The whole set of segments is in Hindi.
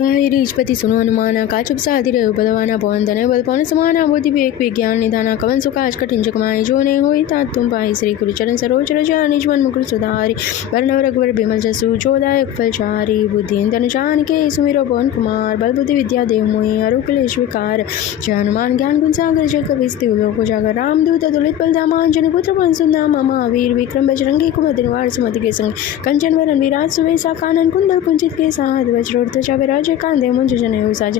रीचपति सुनो हनुमाना काचुप साधि रहे बलवाना पवन धने बल पवन समाना बुद्धि विवेक विज्ञान निधाना कवन सुकाश कठिन जगमाई जो ने होई तात तुम पाई श्री गुरु चरण सरोज रजा निजमन मुकुर सुधारी वर्णव रघुवर बिमल जसु जोदायक फलचारी बुद्धि धन जान के सुमिरो पवन कुमार बल बुद्धि विद्या देव मोहि अरुकलेश विकार जय हनुमान ज्ञान गुण सागर जय कविस्ति लोक जागर रामदूत तुलित बल धामान जन पुत्र पवन सुंदा ममा वीर विक्रम बजरंगी कुमति निवार सुमति के संग कंचन वरन विराज सुवेसा कानन कुंडल कुंचित के साथ वज्रोक्त विराज कांदे मुंज जने साज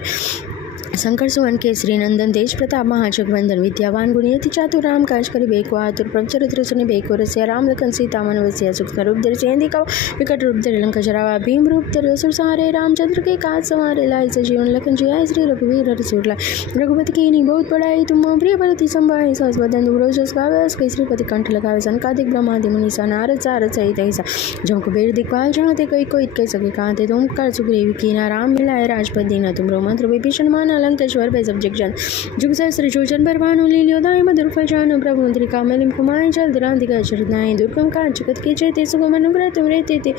शंकर सुवन केसरी नंदन तेज प्रताप महाजगवंदन विद्यावान गुणियति चातुर राम काज करि बेको आतुर प्रभ चरित्र सुनि बेको रसिया राम लखन सीता मन वसिया सूक्ष्म रूप धरि सेंधि कव विकट रूप धरि लंका जरावा भीम रूप धरि असुर सहारे रामचंद्र के काज संवारे लाए सजीवन लखन जियाय श्री रघुवीर हरि सुरला रघुपति कीन्ही बहुत बड़ाई तुम प्रिय भरति संभाय सहस बदन दुबरो जस गावे अस श्रीपति कंठ लगावे सनकादिक ब्रह्मादि मुनीसा नारद सारद सहित ऐसा जम कुबेर दिक्पाल जहाँते कई कोई कह सके कांते तुम कर सुग्रीव कीना राम मिलाए राजपद दीना तुमरो मंत्र विभीषण माना लंकेश्वर पे सब जगजन जुग सहस्र जोजन पर भानु लील्योदाय मधुर फल जानु प्रभु मुद्रिका मलिम कुमाय जल दिरांधिका चरनाय दुर्गम काज जगत के चेते सुगम अनुग्रह तुम रहते थे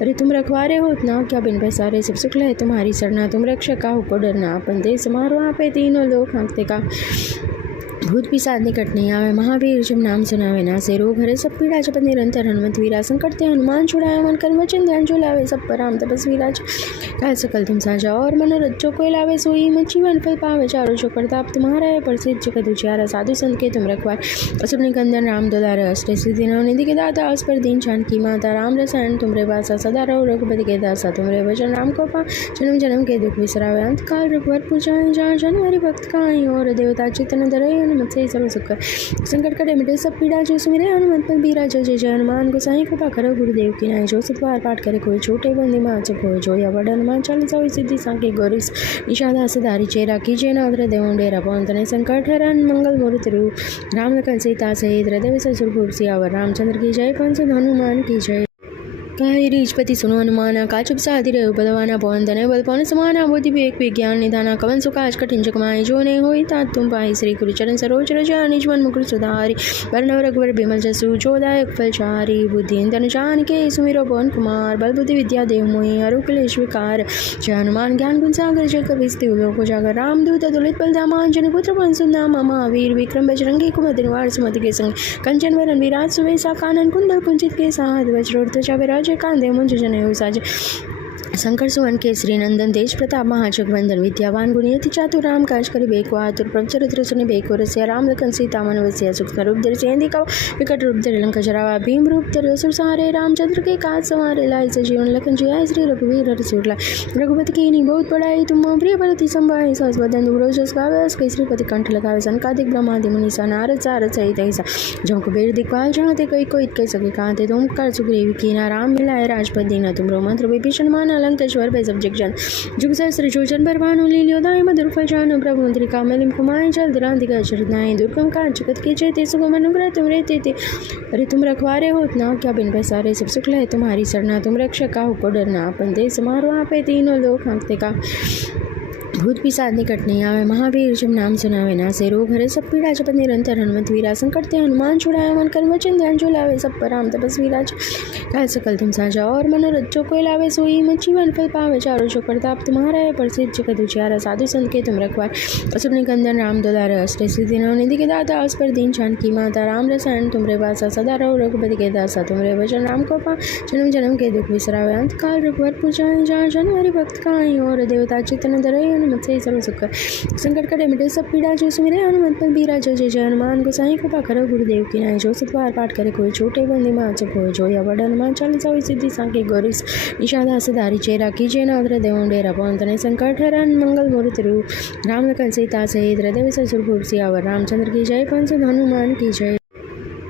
अरे तुम रखवारे होत ना क्या बिन पैसारे सब सुख है तुम्हारी सरना तुम रक्षक काहू को डरना अपन दे समारो आपे तीनों लोग हाँकते का भूत पिशाच निकट नहीं आवे महावीर जब नाम सुनावे ना से रोग हरे सब पीड़ा जपत निरंतर हनुमत वीरा संकट ते हनुमान छुड़ाए मन कर्म वचन ध्यान जो लावे सब पर राम तपस्वी राज काल सकल तुम साजा और मनोरथ जो कोई लावे सोई मन जीवन फल पावे चारों जो प्रताप तुम्हारा है प्रसिद्ध जगत उजियारा साधु संत के तुम रखवार असुर निकंदन राम दुलारे अष्ट सिद्धि नवनिधि के दाता अस पर दीन जानकी माता राम रसायन तुमरे वासा सदा रहो रघुपति के दासा तुमरे वचन राम को पा जन्म जन्म के दुख विसरावे अंत काल रघुवर पुजाए जहाँ जन हरि भक्त काई और देवता चितन धरे हनुमत से सर्व सुख संकट कटे मिटे सब पीड़ा जो सुमिरे हनुमत पर बीरा जय जय जय हनुमान को साई कृपा करो गुरुदेव की नाई जो सतवार पाठ करे कोई छोटे बंदी माँ चुप हो जो या बड़ हनुमान चालीसा हुई सिद्धि सांके गौरीस निषादा सदारी चेरा कीजिए नवद्र देवों डेरा पवन तने संकट हरण मंगल मूर्ति रूप राम लखन सीता सहित हृदय ससुर सियावर रामचंद्र की जय पंच हनुमान की जय रीचपति सुनो हनुमाना काचुप साधि रहे बलवाना पवन धने बल पवन समाना बुद्धि विवेक विज्ञान निधाना कवन सुकाश कठिन जगमाई जो ने होई तात तुम पाई श्री गुरु चरण सरोज रजा निजमन मुकुर सुधारी वर्णव रघुवर बिमल जसु जोदायक फलचारी बुद्धि धन जान के सुमिरो पवन कुमार बल बुद्धि विद्या देव मोहि अरुकलेश विकार जय हनुमान ज्ञान गुण सागर जय कविस्ति लोक जागर रामदूत तुलित बल धामान जन पुत्र पवन सुंदा ममा वीर विक्रम बजरंगी कुमति निवार सुमति के संग कंचन वरन विराज सुवेसा कानन कुंडल कुंचित के साथ वज्रोक्त विराज कांदे मुंज जने साज शंकर सुवन केसरी नंदन तेज प्रताप महाजगवंदन विद्यावान गुणियति चातुर राम काज करि बेको आतुर प्रभ चरित्र सुनि बेको रसिया राम लखन सीता मन वसिया सूक्ष्म रूप धरि सेंधि कव विकट रूप धरि लंका जरावा भीम रूप धरि असुर सहारे रामचंद्र के काज संवारे लाए सजीवन लखन जियाय श्री रघुवीर हरि सुरला रघुपति कीन्ही बहुत बड़ाई तुम प्रिय भरति संभाय सहस बदन दुबरो जस गावे अस श्रीपति कंठ लगावे सनकादिक ब्रह्मादि मुनीसा नारद सारद सहित ऐसा जम कुबेर दिक्पाल जहाँते कई कोई कह सके कांते तुम कर सुग्रीव कीना राम मिलाए राजपद दीना तुमरो मंत्र विभीषण माना लंकेश्वर पे सब जगजन जुग सहस्र जोजन पर भानु लील्योदाय मधुर फल जानु प्रभु मुद्रिका मलिम कुमाय जल दिरांधिका चरनाय दुर्गम काज जगत के चेते सुगम अनुग्रह तुम रहते थे अरे तुम रखवारे होत ना क्या बिन पैसारे सब सुख है तुम्हारी सरना तुम रक्षक काहू को डरना अपन दे समारो आपे तीनों लोग हाँकते का भूत पिशाच निकट नहीं आवे महावीर जब नाम सुनावे ना से रोग हरे सब पीड़ा जपत निरंतर हनुमत वीरा संकट ते हनुमान छुड़ाए मन कर्म वचन ध्यान जो लावे सब पर राम तपस्वी राज काल सकल तुम साजा और मनोरथ जो कोई लावे सोई मन जीवन फल पावे चारों जो प्रताप तुम्हारा है प्रसिद्ध जगत उजियारा साधु संत के तुम रखवार असुर निकंदन राम दुलारे अष्ट सिद्धि नवनिधि के दाता अस पर दीन जानकी माता राम रसायन तुमरे वासा सदा रहो रघुपति के दासा तुमरे वचन राम को पा जन्म जन्म के दुख विसरावे अंत काल रघुवर पुजाए जहाँ जन हरि भक्त काई और देवता चितन धरे हनुमत से सर्व सुख संकट कटे मिटे सब पीड़ा जो सुमिरे हनुमत पर बीरा जय जय जय हनुमान को साई कृपा करो गुरुदेव की नाई जो सतवार पाठ करे कोई छोटे बंदी माँ चुप हो जो या बड़ हनुमान चालीसा हुई सिद्धि सांके गौरीस निषादा सदारी चेरा कीजिए नवद्र देवों डेरा पवन तने संकट हरण मंगल मूर्ति रूप राम लखन सीता सहित हृदय ससुर सियावर रामचंद्र की जय पंच हनुमान की जय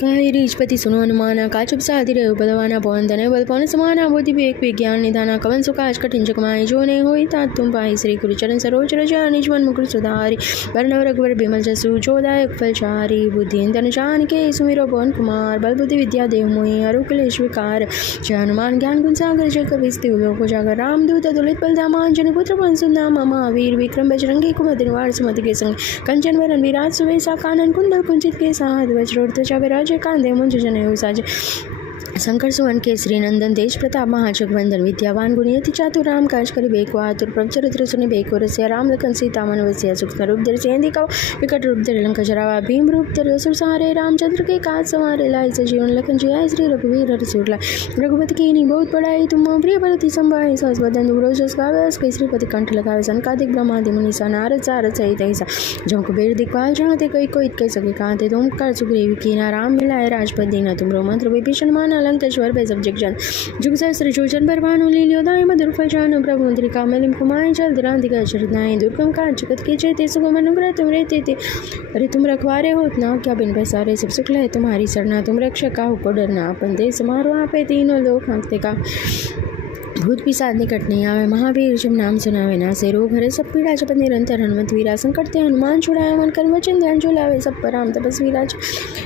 रीचपति सुनो हनुमाना काचुप साधि रहे बलवाना पवन धने बल पवन समाना बुद्धि विवेक विज्ञान निधाना कवन सुकाश कठिन जगमाई जो ने होई तात तुम पाई श्री गुरु चरण सरोज रजा निजमन मुकुर सुधारी वर्णव रघुवर बिमल जसु जोदायक फलचारी बुद्धि धन जान के सुमिरो पवन कुमार बल बुद्धि विद्या देव मोहि अरुकलेश विकार जय हनुमान ज्ञान गुण सागर जय कविस्ति लोक जागर रामदूत तुलित बल धामान जन पुत्र पवन सुंदा ममा वीर विक्रम बजरंगी कुमति निवार सुमति के संग कंचन वरन विराज सुवेसा कानन कुंडल कुंचित के साथ वज्रोक्त विराज कांदे मुंज जने साज शंकर सुवन केसरी नंदन तेज प्रताप महाजगवंदन विद्यावान गुणियति चातुर राम काज करि बेको आतुर प्रभचरित्र सुनि बेको रसिया राम लखन सीता मन वसिया सूक्ष्म रूप धरि सेंधी कव विकट रूप धरि लंका जरावा भीम रूप धरि असुर सहारे रामचंद्र के काज संवारे लाए सजीवन लखन जियाय श्री रघुवीर हर सुरला रघुपति कीनी बहुत बड़ाई तुम प्रिय भरति संभाय सहस बदन दुबरो जस गावे कई श्रीपति कंठ लगावे सनकादिक ब्रह्मादि मुनीसा नारद सारद सहित ऐसा जम कुबेर दिक्पाल जहाँते कई को इतके सके कांते तुम कर सुग्रीव कीना राम मिलाए राजपद दीना तुमरो मंत्र विभीषण मान लंकेश्वर पे सब जगजन जुग सहस्र जोजन पर भानु लील्योदाय मधुर फल प्रभु मुद्रिका मिलिम कुमाय जल दिरांतिका चरनाय दुर्गम काज जगत के चेते सुगम अनुग्रह तुम रहते थे अरे तुम रखवारे होत ना क्या बिन पैसारे सब सुख है तुम्हारी सरना तुम रक्षक का को डरना अपन दे समारो आपे तीनों लोग हाँकते का भूत पिशाच निकट नहीं आवे महावीर जब नाम सुनावे ना से रोग हरे सब पीड़ा जपत निरंतर हनुमत वीरा संकट ते हनुमान छुड़ाए मन कर्म वचन ध्यान जो लावे सब पर राम तपस्वी राज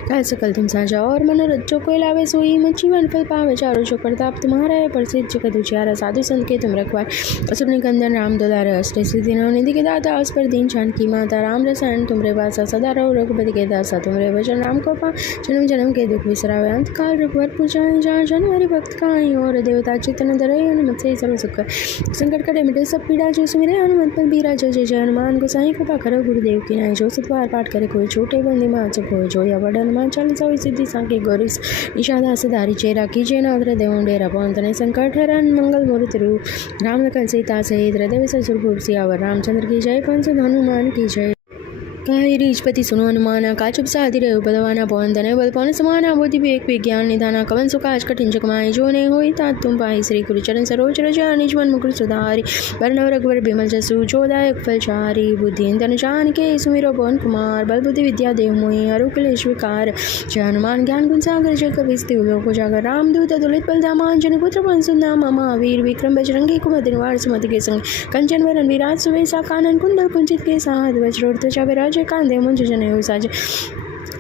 काल सकल तुम साजा और मनोरथ जो कोई लावे सोई मन जीवन फल पावे चारों जो प्रताप तुम्हारा है प्रसिद्ध जगत उजियारा साधु संत के तुम रखवार असुर निकंदन राम दुलार अष्ट सिद्धि नवनिधि के दाता उस पर दीन जानकी माता राम रसायन तुमरे वासा सदा रहो रघुपति के दासा तुमरे वचन राम को पा जन्म जन्म के दुख विसरावे अंत काल रघुवर पूजाए जहाँ जन हरि भक्त काई और देवता चितन धरे हनुमत से सर्व सुख संकट कटे मिटे सब पीड़ा जो सुमिरे हनुमत पर बीरा जय जय हनुमान गोसाई कृपा करो गुरुदेव की नाय जो सतवार पाठ करे कोई छोटे बंदी मां जब हो जो या बड़ हनुमान चालीसा हुई सिद्धि सांके गौरीस निषादा सदारी चेरा कीजिए नवग्रह देवों डेरा पवन तने संकट हरण मंगल मूर्ति रूप राम लखन सीता सहित हृदय ससुर सियावर रामचंद्र की जय पंच हनुमान की जय काहि रीचपति सुनो हनुमाना काचुप साधि रहे बलवाना पवन तनय बल पवन समाना बुद्धि विवेक विज्ञान निधाना कवन सुकाज कठिन जगमाय जो ने होई तात तुम पाहि श्री गुरु चरण सरोज रजा निज मन मुकुर सुधारि वर्णव रघुवर बिमल जसु जोदायक फलचारि बुद्धि धन जान के सुमिरो पवन कुमार बल बुद्धि विद्या देव मोहि हरु क्लेश विकार जय हनुमान ज्ञान गुण सागर जय कविस्ति लोक जागर रामदूत तुलित बल धामान जन पुत्र पंसु नाम महावीर विक्रम बजरंगी कुमति निवार सुमति के संग कंचन वरन विराज सुवेसा कानन कुंडल कुंचित के साथ वज्रोड़ त्वचा विराज कांदे मुंज जने साज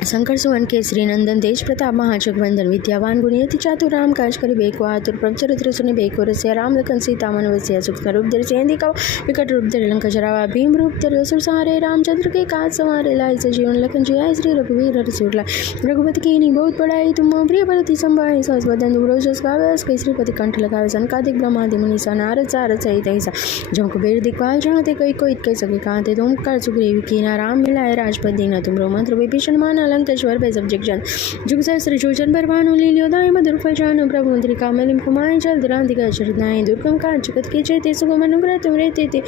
शंकर सुवन केसरी नंदन तेज प्रताप महाजगवंदन विद्यावान गुणियति चातुर राम काज करि बेको आतुर प्रभचरित्र सुनि बेको रसिया राम लखन सीता मन वसिया सूक्ष्म रूप धरि सेंधी कव विकट रूप धरि लंका जरावा भीम रूप धरि असुर सहारे रामचंद्र के काज संवारे लाए सजीवन लखन जियाय श्री रघुवीर हर सुरला रघुपति कीनी बहुत बड़ाई तुम प्रिय भरति संभाय सहस बदन दुबरो जस गावे कई श्रीपति कंठ लगावे सनकादिक ब्रह्मादि मुनीसा नारद सारद सहित ऐसा जम कुबेर दिक्पाल जहाँते कई को इतके सके कांते तुम कर सुग्रीव कीना राम मिलाए राजपद दीना तुमरो मंत्र विभीषण मान लंकेश्वर पे सब जगजन जुग सहस्र जोजन पर भानु लील्योदाय मधुर फल प्रभु मुद्रिका मिलिम कुमाय जल दिरांतिका चरनाय दुर्गम काज जगत के चेते सुगम अनुग्रह तुम रहते थे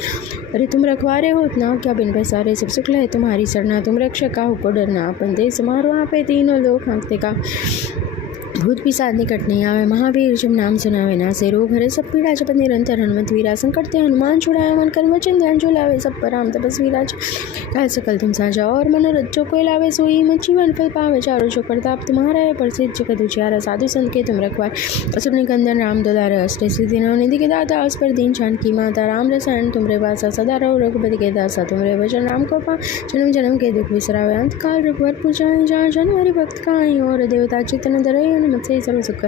अरे तुम रखवारे होत ना क्या बिन पैसारे सब सुख है तुम्हारी सरना तुम रक्षक का को डरना अपन दे समारो आपे तीनों लोग हाँकते का भूत पिशाच निकट नहीं आवे महावीर जब नाम सुनावे ना से रोग हरे सब पीड़ा जपत निरंतर हनुमत वीरा संकट ते हनुमान छुड़ाए मन कर्म वचन ध्यान जो लावे सब पर राम तपस्वी राज काल सकल तुम साजा और मनोरथ जो कोई लावे सोई मन जीवन फल पावे चारों जो प्रताप तुम्हारा है प्रसिद्ध जगत उजियारा साधु संत के तुम रखवार असुर निकंदन राम दुलार अष्ट सिद्धि नवनिधि के दाता उस पर दीन जानकी माता राम रसायन तुमरे वासा सदा रहो रघुपति के दासा तुमरे वचन राम को पा जन्म जन्म के दुख विसरावे अंत काल रघुवर पूजाए जहाँ जन हरि भक्त काई और देवता चितन धरे हनुमत से सर्व सुख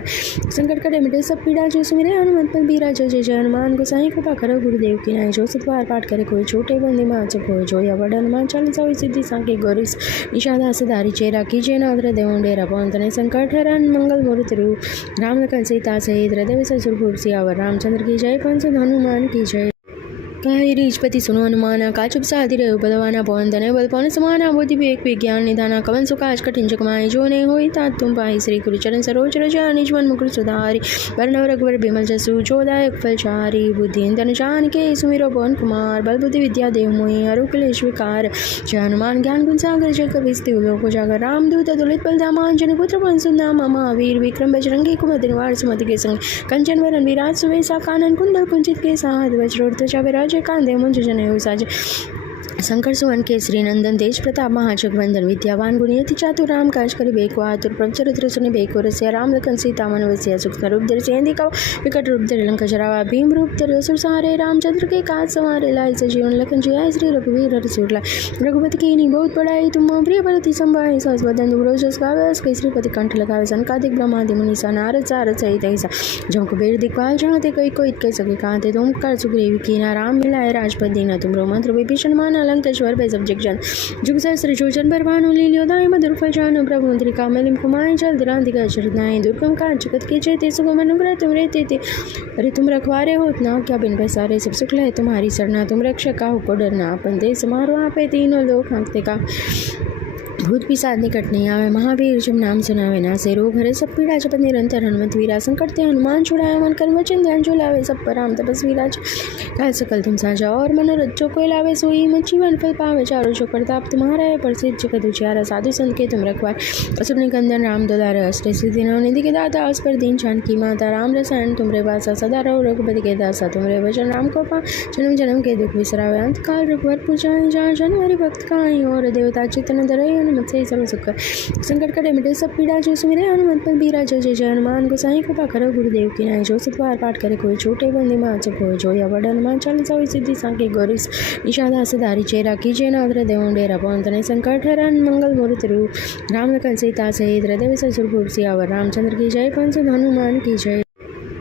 संकट कटे मिटे सब पीड़ा जो सुमिरे हनुमत पर बीरा जय जय हनुमान गोसाई कृपा करो गुरुदेव की नाय जो सतवार पाठ करे कोई छोटे बंदी मां जब हो जो या बड़ हनुमान चालीसा हुई सिद्धि सांके गौरीस निषादा सदारी चेरा कीजिए नवग्रह देवों डेरा पवन तनय संकट हरण मंगल मूर्ति रूप राम लखन सीता सहित हृदय ससुर सियावर रामचंद्र की जय पंच हनुमान की जय काहि रीचपति सुनो हनुमाना काचुप साधि रहे बलवाना पवन तनय बल पवन समाना बुद्धि विवेक विज्ञान निधाना कवन सुकाज कठिन जगमाय जो ने होई तात तुम पाहि श्री गुरु चरण सरोज रजा निज मन मुकुर सुधारि वर्णव रघुवर बिमल जसु जोदायक फलचारि बुद्धि धन जान के सुमिरो पवन कुमार बल बुद्धि विद्या देव मोहि हरु क्लेश विकार जय हनुमान ज्ञान गुण सागर जय कविस्ति लोक जागर रामदूत तुलित बल धामान जन पुत्र पंसु नाम महावीर विक्रम बजरंगी कुमति निवार सुमति के संग कंचन वरन विराज सुवेसा कानन कुंडल कुंचित के साथ वज्रोड़ त्वचा विराज कांदे मुंज जने साज शंकर सुवन केसरी नंदन तेज प्रताप महाजगवंदन विद्यावान गुणियति चातुर राम काज करि बेको आतुर प्रभचरित्र सुनि बेको रसिया राम लखन सीता मन वसिया सूक्ष्म रूप धरि सेंधी कव विकट रूप धरि लंका जरावा भीम रूप धरि असुर सहारे रामचंद्र के काज संवारे लाए सजीवन लखन जियाय श्री रघुवीर हर सुरला रघुपति कीनी बहुत बड़ाई तुम प्रिय भरति संभाय सहस बदन दुबरो जस गावे कई श्रीपति कंठ लगावे सनकादिक ब्रह्मादि मुनीसा नारद सारद सहित ऐसा जम कुबेर दिक्पाल जहाँते कई को इतके सके कांते तुम कर सुग्रीव कीना राम मिलाए राजपद दीना तुमरो मंत्र विभीषण मान अलंकश्वर पे सब्जेक्ट जन जुग सहस्र जोजन पर भानु लील्योदाय मधुर फल प्रभु मुद्रिका मलिम कुमाय जल दिरांतिका शरदाय दुर्गम का जगत के चेते सुगम अनुग्रह तुम रहते थे। अरे तुम रखवारे होत ना क्या बिन पैसारे सब सुख है तुम्हारी सरना तुम रक्षक का को डरना अपन दे समारोह आपे तीनों लोग हाँकते का भूत पिसाद निकट नहीं आवे महावीर जब नाम सुनावे ना से रोग हरे सब पीड़ा जपत निरंतर हनुमत वीरा संकट ते हनुमान छुड़ाए मन कर्म वचन ध्यान जो लावे सब पर राम तपस्वी राज काल सकल तुम साजा और मनोरथ जो कोई लावे सोई मत जीवन फल पावे चारों जो प्रताप तुम्हारा है प्रसिद्ध जगत उजियारा साधु संत के तुम रखवार असुर निकंदन राम दुलारे अष्ट सिद्धि नवनिधि के दाता अस पर दीन जानकी माता राम रसायन तुमरे वासा सदा रहो रघुपति के दासा तुमरे वचन राम को पा जन्म जन्म के दुख विसरावे अंत काल रघुवर पूजाए जहाँ जन हरि भक्त काई और देवता चितन धरे हनुमत से सब सुख संकट कटे मिटे सब पीड़ा जो सुमिरे हनुमत पल बीरा जय जय जय हनुमान गोसाई कृपा करो गुरुदेव की नाय जो सतवार पाठ करे कोई छोटे बंदी माँ जब हो जो या बड़ा हनुमान चालीसा हुई सिद्धि सांके गौरीस निषादा सदारी चेरा कीजिए नाद्र देवों डेरा पवन तने संकट हरण मंगल मूर्ति रूप राम लखन सीता सहित हृदय ससुर भूप सियावर रामचंद्र की जय पंच हनुमान की जय।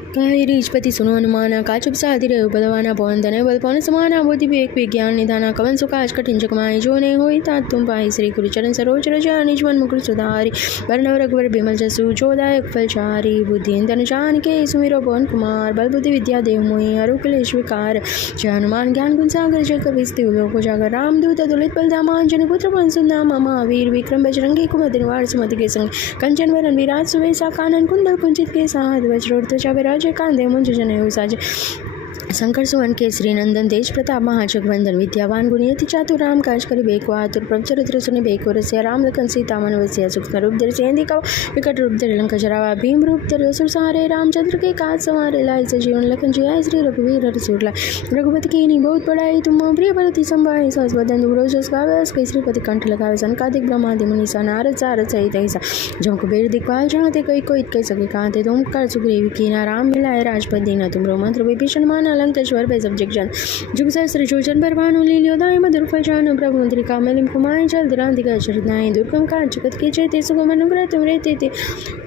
कहे रीजपति सुनो हनुमाना का चुप साधि रहे बलवाना पवन धने बल पवन समाना बुद्धि विवेक विज्ञान निधाना कवन सुकाज कठिन जगमाई जो ने होई तात तुम पाई श्री गुरु चरण सरोज रजा निजमन मुकुर सुधारी वर्णव रघुवर बिमल जसु जोदायक फलचारी बुद्धि धन जान के सुमिरो पवन कुमार बल बुद्धि विद्या देव मोहि अरुकलेश विकार जय हनुमान ज्ञान गुण सागर जय कविस्ति लोक जागर राम दूत दुलित बल दामान जन पुत्र पंसु नाम महावीर विक्रम बजरंगी कुमति निवार सुमति के संग कंचन वरन विराज सुवेसा कानन कुंडल कुंचित के साध वज्रोत त्वचा विराज कांदे मुंज जने साज शंकर सुवन केसरी नंदन तेज प्रताप महाजगवंदन विद्यावान गुणियति चातुर राम काज करि बेको आतुर प्रभ चरित्र सुनि बेको रसिया राम लखन सीता मन वसिया सूक्ष्म रूप धरि सेंधि कव विकट रूप धरि लंका जरावा भीम रूप धरि असुर सहारे रामचंद्र के काज संवारे लाए सजीवन लखन जियाय श्री रघुवीर हरि सुरला रघुपति कीन्ही बहुत बड़ाई तुम प्रिय भरति संभाय सहस बदन दुरोजस गावे अस श्रीपति कंठ लगावे सनकादिक ब्रह्मादि मुनीसा नारद सारद सहित ऐसा जम कुबेर दिक्पाल जहाँते कई कोई कह सके कांते तुम कर सुग्रीव कीना राम मिलाए राजपद दीना तुम मंत्र विभीषण माना अलंकश्वर पे सब्जेक्ट जन जुग सहस्र जोजन पर भानु लील्योदाय मधुर फल प्रभु मुद्रिका मलिम कुमाय जल दिरांतिका शरदाय दुर्गम का जगत के चेते सुगम अनुग्रह तुम रहते थे।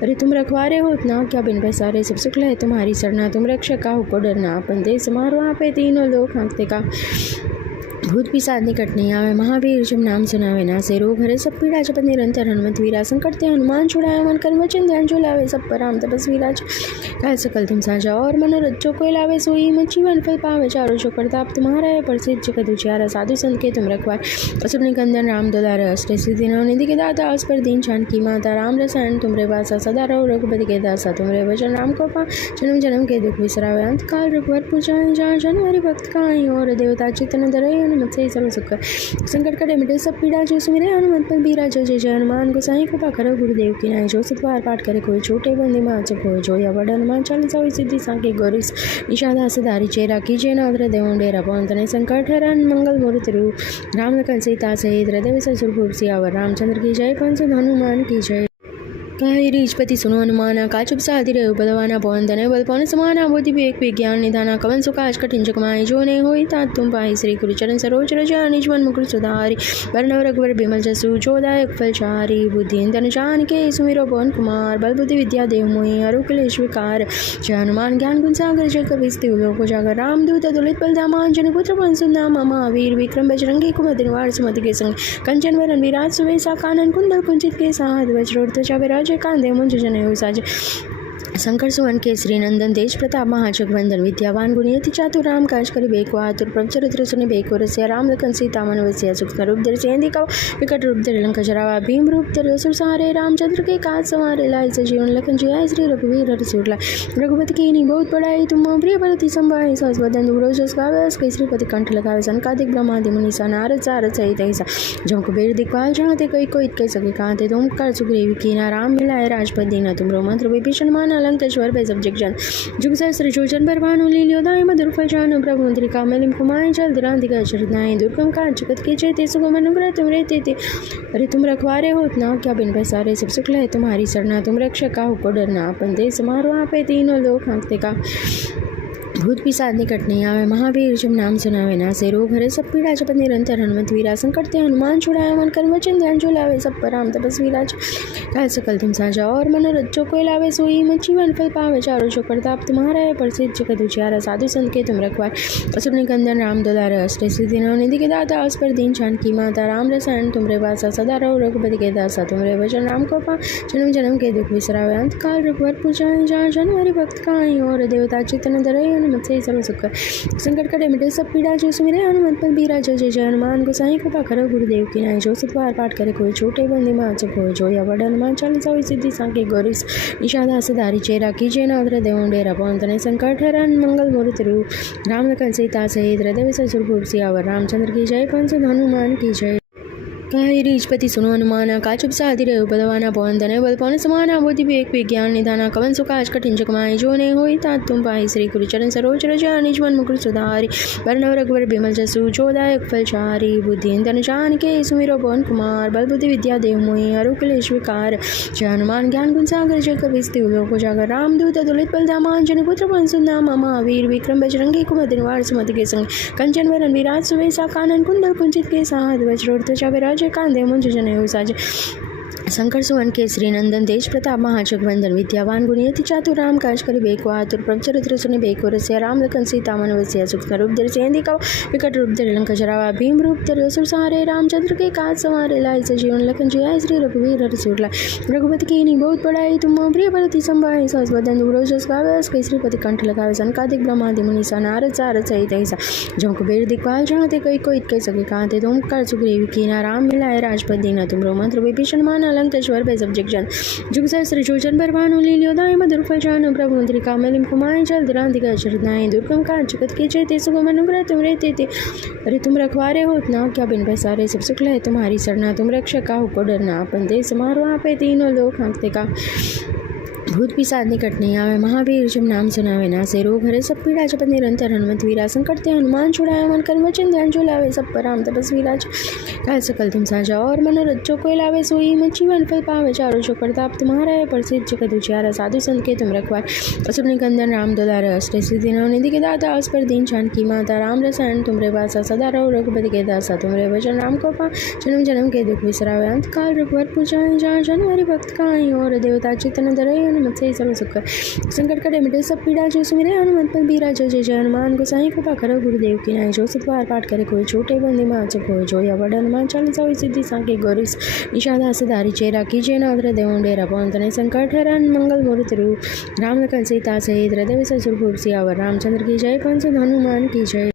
अरे तुम रखवारे होत ना क्या बिन पैसारे सब सुख है तुम्हारी सरना तुम रक्षक का को डरना अपन दे समारोह आपे तीनों लोग हाँकते का भूत पिसाद निकट नहीं आवे महावीर जब नाम सुनावे ना से रोग हरे सब पीड़ा जपत निरंतर हनुमत वीरा संकट ते हनुमान छुड़ाए मन कर्म वचन ध्यान जो लावे सब पर राम तपस्वी राज काल सकल तुम साजा और मनोरथ जो कोई लावे सोई मत जीवन फल पावे चारों जो प्रताप तुम्हारा है प्रसिद्ध जगत उजियारा साधु संत के तुम रखवार असुर निकंदन राम दुलारे अष्ट सिद्धि नवनिधि के दाता अस पर दीन जानकी माता राम रसायन तुमरे वासा सदा रहो रघुपति के दासा तुमरे वचन राम को पा जन्म जन्म के दुख विसरावे अंत काल रघुवर पूजाए जहाँ जन हरि भक्त काई और देवता चितन धरे हनुमत से सब सुख संकट कटे मिटे सब पीड़ा जो सुमिरे हनुमत पल बीरा जय जय जय हनुमान गोसाई कृपा करो गुरुदेव की नाय जो सतवार पाठ करे कोई छोटे बंदी माँ जब हो जो या बड़ा हनुमान चालीसा हुई सिद्धि सांके गौरीस निषादा सदारी चेरा कीजिए नाद्र देवों डेरा पवन तने संकट हरण मंगल मूर्ति रूप राम लखन सीता सहित हृदय ससुर भूप सियावर रामचंद्र की जय पंच हनुमान की जय। कहे रीजपति सुनो हनुमाना का चुप साधि रहे बलवाना पवन धने बल पवन समाना बुद्धि विवेक विज्ञान निधाना कवन सुकाज कठिन जगमाई जो ने होई तात तुम पाई श्री गुरु चरण सरोज रजा निजमन मुकुर सुधारी वर्णव रघुवर बिमल जसु जोदायक फलचारी बुद्धि धन जान के सुमिरो पवन कुमार बल बुद्धि विद्या देव मोहि अरुकलेश विकार जय हनुमान ज्ञान गुण सागर जय कविस्ति लोक जागर राम दूत दुलित बल दामान जन पुत्र पंसु नाम महावीर विक्रम बजरंगी कुमति निवार सुमति के संग कंचन वरन विराज सुवेसा कानन कुंडल कुंचित के साध वज्रोत त्वचा विराज कांदे मुंज जने साज शंकर सुवन केसरी नंदन तेज प्रताप महाजगवंदन विद्यावान गुणियति चातुर राम काज करि बेको आतुर प्रभ चरित्र सुनि बेको रसिया राम लखन सीता मन वसिया सूक्ष्म रूप धरि सेंधि कव विकट रूप धरि लंका जरावा भीम रूप धरि असुर सहारे रामचंद्र के काज संवारे लाए सजीवन लखन जियाय श्री रघुवीर हरि सुरला रघुपति कीन्ही बहुत बड़ाई तुम प्रिय भरति संभाय सहस बदन दुरोजस गावे अस श्रीपति कंठ लगावे सनकादिक ब्रह्मादि मुनीसा नारद सारद सहित ऐसा जम कुबेर दिक्पाल जहाँते कई कोई कह सके कांते तुम कर सुग्रीव कीना राम मिलाए राजपद दीना तुम मंत्र विभीषण माना अलंकश्वर पे सब्जेक्ट जन जुग सहस्र जोजन पर भानु लील्योदाय मधुर फल प्रभु मुद्रिका मलिम कुमाय जल दिरांतिका शरदाय दुर्गम का जगत के चेते सुगम अनुग्रह तुम रहते थे। अरे तुम रखवारे होत ना क्या बिन पैसारे सब सुख है तुम्हारी सरना तुम रक्षक का को डरना अपन दे समारोह आपे तीनों लोग हाँकते का भूत पिशाच निकट नहीं आवे, महावीर जब नाम सुनावे नासे रोग हरे सब पीड़ा जपत निरंतर हनुमत वीरा संकट ते हनुमान छुड़ाया मन कर्म वचन ध्यान जो लावे सब पर राम तपस्वी राज काल सकल तुम साजा और मनोरथ जो कोई लावे सोई मन जीवन फल पावे चारों जो प्रताप तुम्हारा है प्रसिद्ध जगत उजियारा साधु संत के तुम रखवार असुर निकंदन राम दुलार अष्ट सिद्धि नवनिधि के दाता अस पर दीन जानकी माता राम रसायन तुमरे वासा सदा रहो रघुपति के दासा तुमरे वचन राम को पा जन्म जन्म के दुख विसरावे अंत काल रघुवर पूजाएं जहाँ जन हरि भक्त काई और देवता चितन धरे हनुमत से सर्व सुख संकट कटे मिटे सब पीड़ा जो सुमिरे हनुमत पर बीरा जय जय हनुमान गोसाई कृपा करो गुरुदेव की नाई जो सतवार पाठ करे कोई छोटे बंदी माँ चुप हो जो या बड़ हनुमान चालीसा हुई सिद्धि सांके गौरीस निषादा सदारी चेरा कीजिए नवद्र देवं डेरा पवन तने संकट हरण मंगल मूर्ति रूप राम लखन सीता सहित हृदय ससुर सियावर रामचंद्र की जय पंच हनुमान की जय। काहि रीजपति सुनो हनुमाना काचुप साधि रहे बलवाना पवन तनय बल पवन समाना बुद्धि विवेक विज्ञान निधाना कवन सुकाज कठिन जगमाई जो ने होई तात तुम पाहि श्री गुरु चरण सरोज रजा निज मन मुकुर सुधारी वर्णव रघुवर बिमल जसु जोदायक फलचारी बुद्धि इंद्र जान के सुमिरो पवन कुमार बल बुद्धि विद्या देव मोहि हरु क्लेश विकार जय हनुमान ज्ञान गुण सागर जय कविस्ति लोक जागर रामदूत तुलित बल धामान जन पुत्र पंसु नाम महावीर विक्रम बजरंगी कुमति निवार सुमति के संग कंचन वरन विराज सुवेसा कानन कुंडल कुंचित के साथ वज्रोत्तजा विराज कांदे मुंज जने साज शंकर सुवन केसरी नंदन तेज प्रताप महाजगवंदन विद्यावान गुणियति चातुर राम काज करि बेको आतुर प्रभ चरित्र सुनि बेको रसिया राम लखन सीता मन वसिया सूक्ष्म रूप धरि सेंधि कव विकट रूप धरि लंका जरावा भीम रूप धरि असुर सहारे रामचंद्र के काज संवारे लाए सजीवन लखन जियाय श्री रघुवीर हरषि सुरला रघुपति कीन्ही बहुत बड़ाई तुम प्रिय भरति संभाई सहस बदन दूरो जस गावे अस कई श्रीपति कंठ लगावे सनकादिक ब्रह्मादि मुनीसा नारद सारद सहित ऐसा जम कुबेर दिक्पाल जहाँते कई कोई कह सके कांते तुम कर सुग्रीव कीना राम मिलाए राजपद दीना तुमरो मंत्र विभीषण माना लंकेश्वर पे सब जगजन जुग सहस्र जोजन पर भानु लील्योदाय मधुर फल जानु प्रभु मुद्रिका मिलिम कुमाय जल द्रांतिका चरनाय दुर्गम काज जगत के चेते सुगम अनुग्रह तुम रहते थे अरे तुम रखवारे होत ना क्या बिन पैसारे सब सुख है तुम्हारी सरना तुम रक्षक काहू को डरना अपन दे समारो आपे तीनों लोग हाँकते का भूत पिशाच निकट नहीं आवे, महावीर जब नाम सुनावे नासे रोग हरे सब पीड़ा जपत निरंतर हनुमत वीरा संकट ते हनुमान छुड़ाया मन कर्म वचन ध्यान जो लावे सब पर राम तपस्वी राज काल सकल तुम साजा और मनोरथ जो कोई लावे सोई मन जीवन फल पावे चारों जो प्रताप तुम्हारा है प्रसिद्ध जगत उजियारा साधु संत के तुम रखवार असुर निकंदन राम दुलार अष्ट सिद्धि नवनिधि के दाता अस पर दीन जानकी माता राम रसायन तुमरे वासा सदा रहो रघुपति के दासा तुमरे वचन राम को पा जन्म जन्म के दुख विसरावे अंत काल रघुवर पूजाएं जहाँ जन हरि भक्त काई और देवता चितन धरे हनुमत से सर्व सुख संकट कटे मिटे सब पीड़ा जो सुमिरे हनुमत पर बीरा जय जय हनुमान गोसाई कृपा करो गुरुदेव की नाई जो सतवार पाठ करे कोई छोटे बंदी माँ चुप हो जो या बड़ हनुमान चालीसा हुई सिद्धि सांके गौरीस निषादा सदारी चेरा कीजिए नवद्र देवं डेरा पवन तनय संकट हरण मंगल मूर्ति रूप राम लखन सीता सहित हृदय ससुर सियावर रामचंद्र की जय पंच हनुमान की जय।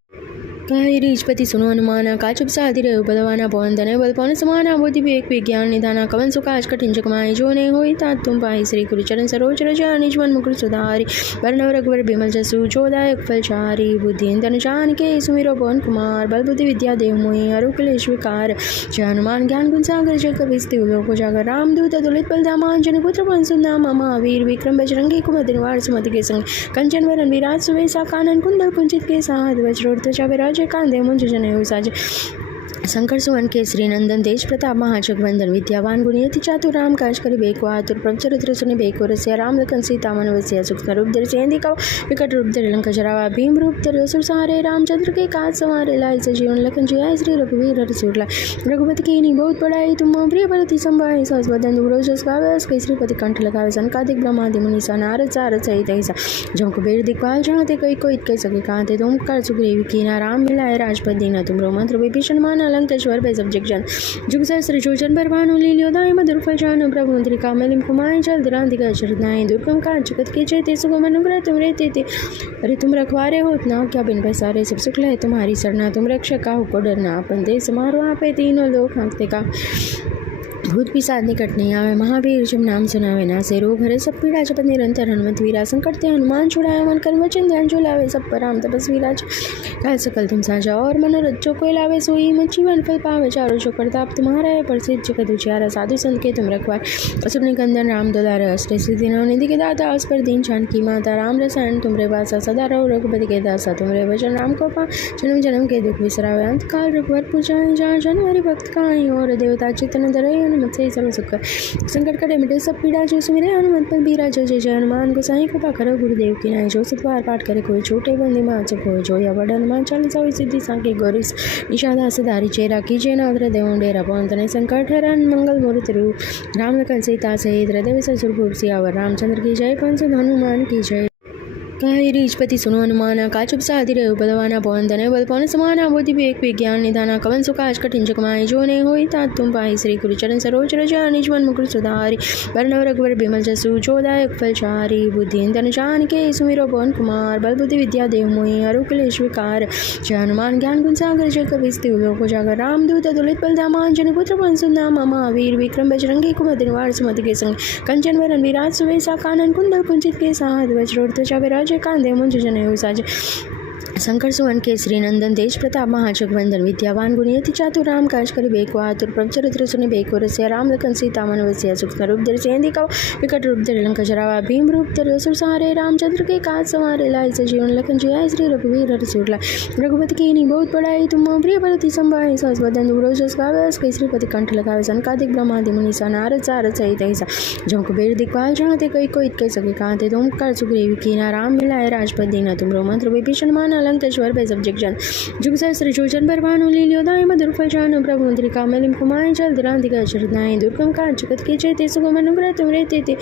काहि रीजपति सुनो हनुमाना काचुप साधि रहे बलवाना पवन तनय बल पवन समाना बुद्धि विवेक विज्ञान निधाना कवन सुकाज कठिन जगमाई जो ने होई तात तुम पाहि श्री गुरु चरण सरोज रजा निज मन मुकुर सुधारी वर्णव रघुवर बिमल जसु जोदायक फलचारी बुद्धि इंद्र जान के सुमिरो पवन कुमार बल बुद्धि विद्या देव मोहि हरु क्लेश विकार जय हनुमान ज्ञान गुण सागर जय कविस्ति लोक जागर रामदूत तुलित बल धामान जन पुत्र पंसु नाम महावीर विक्रम बजरंगी कुमति निवार सुमति के संग कंचन वरन विराज सुवेसा कानन कुंडल कुंचित के साथ वज्रोत्तजा विराज कांदे मुंज जने साज शंकर सुवन केसरी नंदन तेज प्रताप महाजगवंदन विद्यावान गुणियति चातुर राम काज करि बेको आतुर प्रभ चरित्र सुनि बेको रसिया राम लखन सीता मन वसिया सूक्ष्म रूप धरि सेंधि कव विकट रूप धरि लंका जरावा भीम रूप धरि असुर सहारे रामचंद्र के काज संवारे लाए सजीवन लखन जियाय श्री रघुवीर हरषि सुरला रघुपति कीन्ही बहुत बड़ाई तुम प्रिय भरति संभाई सहस बदन दूरो जस गावे अस कई श्रीपति कंठ लगावे सनकादिक ब्रह्मादि मुनीसा नारद सारद सहित ऐसा जम कुबेर दिक्पाल जहाँते कई कोई कह सके कांते तुम कर सुग्रीव कीना राम मिलाए राजपद दीना तुमरो मंत्र विभीषण माना लंकेश्वर पे सब जगजन जुग सहस्र जोजन पर भानु लील्योदाय मधुर फल जानु प्रभु मुद्रिका मिलिम कुमाय जल द्रांतिका चरनाय दुर्गम काज जगत के चेते सुगम अनुग्रह तुम रहते थे अरे तुम रखवारे होत ना क्या बिन पैसारे सब सुख है तुम्हारी सरना तुम रक्षक काहू को डरना अपन दे समारो आपे तीनों लोग हाँकते का भूत पिशाच निकट नहीं आवे, महावीर जब नाम सुनावे नासे रोग हरे सब पीड़ा जपत निरंतर हनुमत वीरा संकट ते हनुमान छुड़ाया मन कर्म वचन ध्यान जो लावे सब पर राम तपस्वी राज काल सकल तुम साजा और मनोरथ जो कोई लावे सोई मन जीवन फल पावे चारों जो प्रताप तुम्हारा है प्रसिद्ध जगत उजियारा साधु संत के तुम रखवार असुर निकंदन राम दुलार अष्ट सिद्धि नवनिधि के दाता अस पर दीन जानकी माता राम रसायन तुमरे वासा सदा रहो रघुपति के दासा तुमरे वचन राम को पा जन्म जन्म के दुख विसरावे अंत काल रघुवर पूजाएं जहाँ जन हरि भक्त काई और देवता चितन धरे मत्स्य सर्व सुख संकट कटे मिटे सब पीड़ा जो सुमिरे हनुमत पद बीरा जय जय जय हनुमान गोसाई कृपा करो गुरुदेव की नाय जो सतवार पाठ करे कोई छोटे बंदी माँ से कोई जो या बड़ा हनुमान चालीसा हुई सिद्धि साके गौरीस निषादा सदारी चेरा कीजिए नवद्र देवों डेरा पवन तने संकट हरण मंगल मूर्ति रूप राम लखन सीता सहित हृदय ससुर सियावर रामचंद्र की जय पंच हनुमान की जय कहे रीजपति सुनो हनुमाना का चुप सा अधिरे उपदवाना पवन धने बल पवन समाना बुद्धि विवेक विज्ञान निधाना कवन सुकाज कठिन जगमाई जो ने होई तात तुम पाई श्री गुरु चरण सरोज रजा निज मन मुकुर सुधारी वर्णव रघुवर बिमल जसु जोदायक फलचारी बुद्धि धन जान के सुमिरो पवन कुमार बल बुद्धि विद्या देव मोहि हरु क्लेश विकार जय हनुमान ज्ञान गुण सागर जय कविस्ति लोक जागर रामदूत तुलित बल धामान जन पुत्र पंसु नाम महावीर विक्रम बजरंगी कुमति निवार सुमति के संग कंचन वरन विराज सुवेसा कानन कुंडल कुंचित के साथ वज्रोत्तजा विराज कांदे मुंज जने साज शंकर सुवन केसरी नंदन तेज प्रताप महाजगवंदन विद्यावान गुणियति चातुर राम काज करि बेको आतुर प्रभ चरित्र सुनि बेको रसिया राम लखन सीता मन वसिया सूक्ष्म रूप धरि सेंधि कव विकट रूप धरि लंका जरावा भीम रूप धरि असुर सहारे रामचंद्र के काज संवारे लाई सजीवन लखन जियाय श्री रघुवीर हरि सुरला रघुपति कीन्ही बहुत बड़ाई तुम प्रिय भरति संभाय सहस बदन दूरो जस गावे अस श्रीपति कंठ लगावे सनकादिक ब्रह्मादि मुनीसा नारद सारद सहित ऐसा जम कुबेर दिक्पाल जहाँते कई कोई कह सके कांते तुम कर सुग्रीव कीना राम मिलाए राजपद दीना तुम मंत्र विभीषण माना लंकेश्वर भय सब जग जन जुग सहस्र जोजन पर भानु लील्योदाय मधुर फल प्रभु मुद्रिका मलिम कुमाय जल दिरांतिका चरनाय दुर्गम काज जगत के चेते सुगम अनुग्रह तुम रहते थे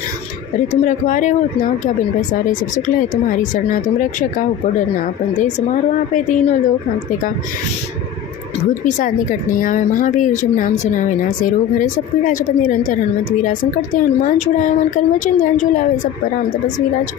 अरे तुम रखवारे होत ना क्या बिन पैसारे सब सुख है तुम्हारी सरना तुम रक्षक काहू को डरना अपन दे समारो आपे तीनों लोग हाँकते का भूत पिशाच निकट नहीं आवे महावीर जब नाम सुनावे ना से रोग हरे सब पीड़ा जपत निरंतर हनुमत वीरा संकट ते हनुमान छुड़ाए मन कर्म वचन ध्यान जो लावे सब पर राम तपस्वी राज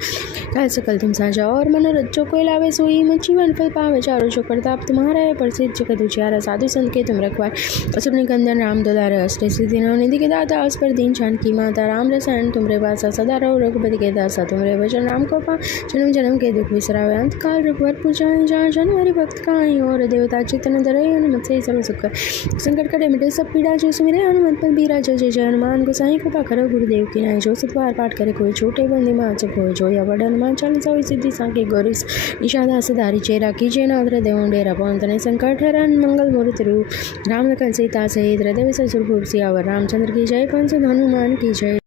काल सकल तुम साजा और मनोरथ जो कोई लावे सोई में जीवन फल पावे चारों जो प्रताप तुम्हारा है प्रसिद्ध जगत उजियारा साधु संत के तुम रखवार असुर निकंदन राम दुलारे अष्ट सिद्धि नवनिधि के दाता अस पर दीन जानकी माता राम रसायन तुमरे वासा सदा रहो रघुपति के दासा तुमरे वचन राम को पा जन्म जन्म के दुख विसरावे अंत काल रघुवर पूजाए जहाँ जन हरि भक्त काई और देवता चितन धरे हनुमत से सर्व सुख संकट कटे मिटे सब पीड़ा जो सुमिरे हनुमत पद बीरा जय जय जय हनुमान गोसाई कृपा करो गुरुदेव की नाय जो सतवार पाठ करे कोई छोटे बंदी माँ से कोई जो या बड़ा हनुमान चालीसा हुई सिद्धि साके गौरीस निषादा सदारी चेरा कीजिए नवद्र देवों डेरा पवन तने संकट हरण मंगल मूर्ति रूप राम लखन सीता सहित हृदय ससुर सियावर रामचंद्र की जय पंच हनुमान की जय।